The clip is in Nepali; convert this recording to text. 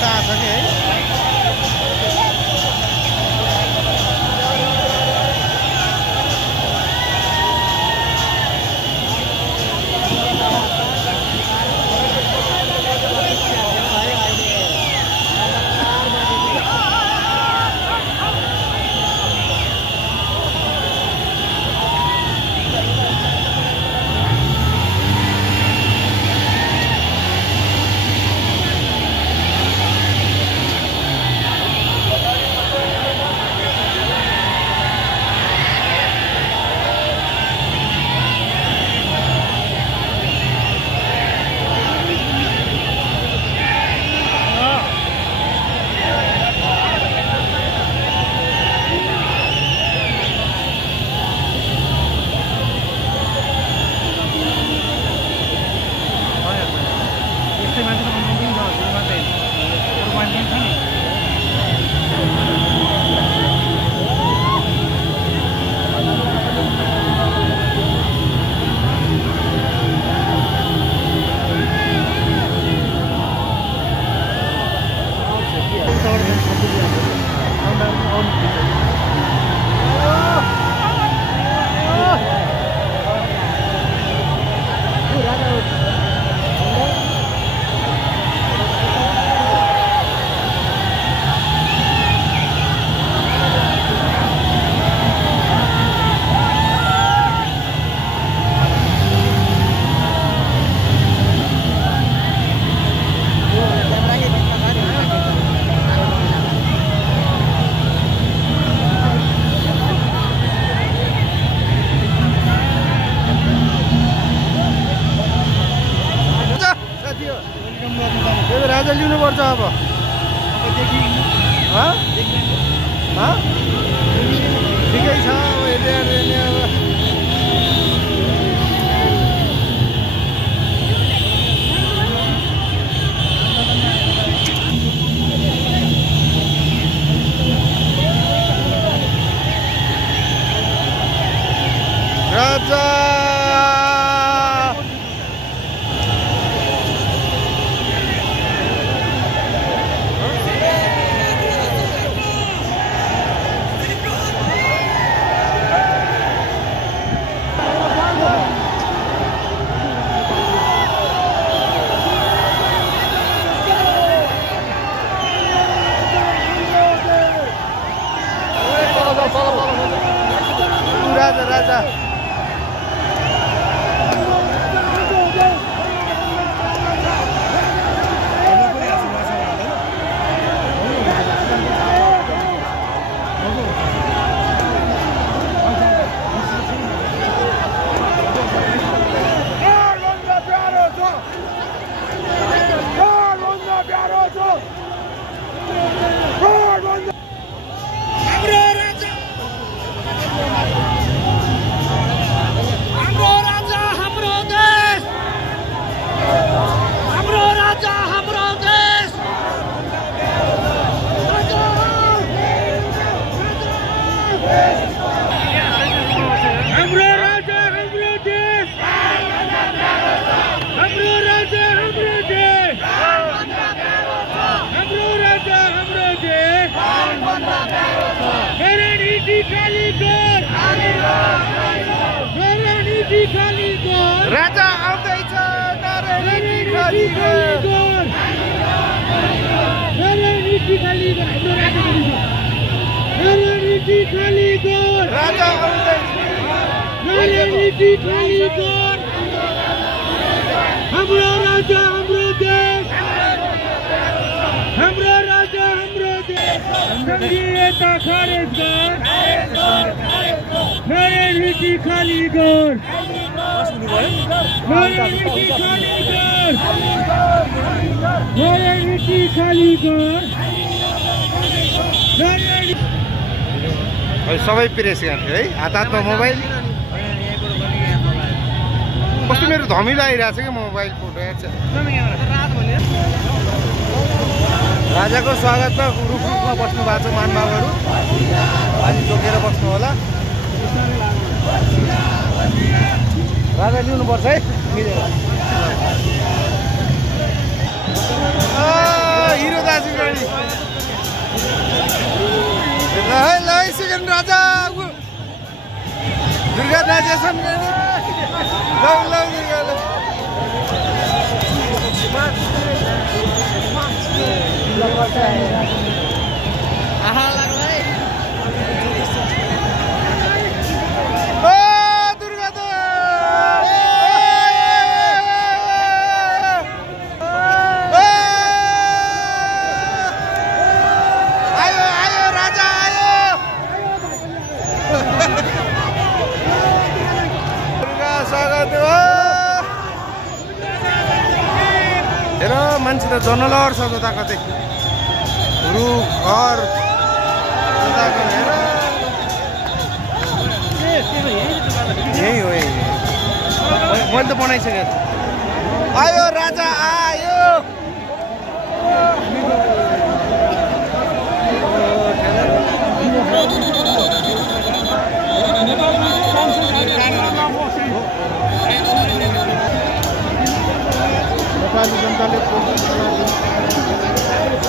चाह छ नि है। राजा लिनुपर्छ अब ठिकै छ राजा राजा राजा आउँदैछ राजा हाम्रो राजा हाम्रो देश हाम्रो राजा हाम्रो देश संघीयता खारेज गर नयाँ नीति खाली गर नयाँ नीति खाली गर नयाँ नीति खाली गर सबै प्रेस गर्ने है हातमा मोबाइल कस्तो मेरो धमिलो आइरहेको छ कि मोबाइल फोटो राजाको स्वागतमा रुखमा बस्नु भएको छ महानुभावहरू अलि जोकेर बस्नु होला राजा लिनुपर्छ है मिलेर हिरो दाजु दुर्गा राजेशन लौ लौ दुर्गा लौ हेर मान्छे त जनलहर छ जता कतै रुख घर जताको हेर यही हो यही मैले त बनाइसकेको छु आयो राजा आयो नेपाली जनताले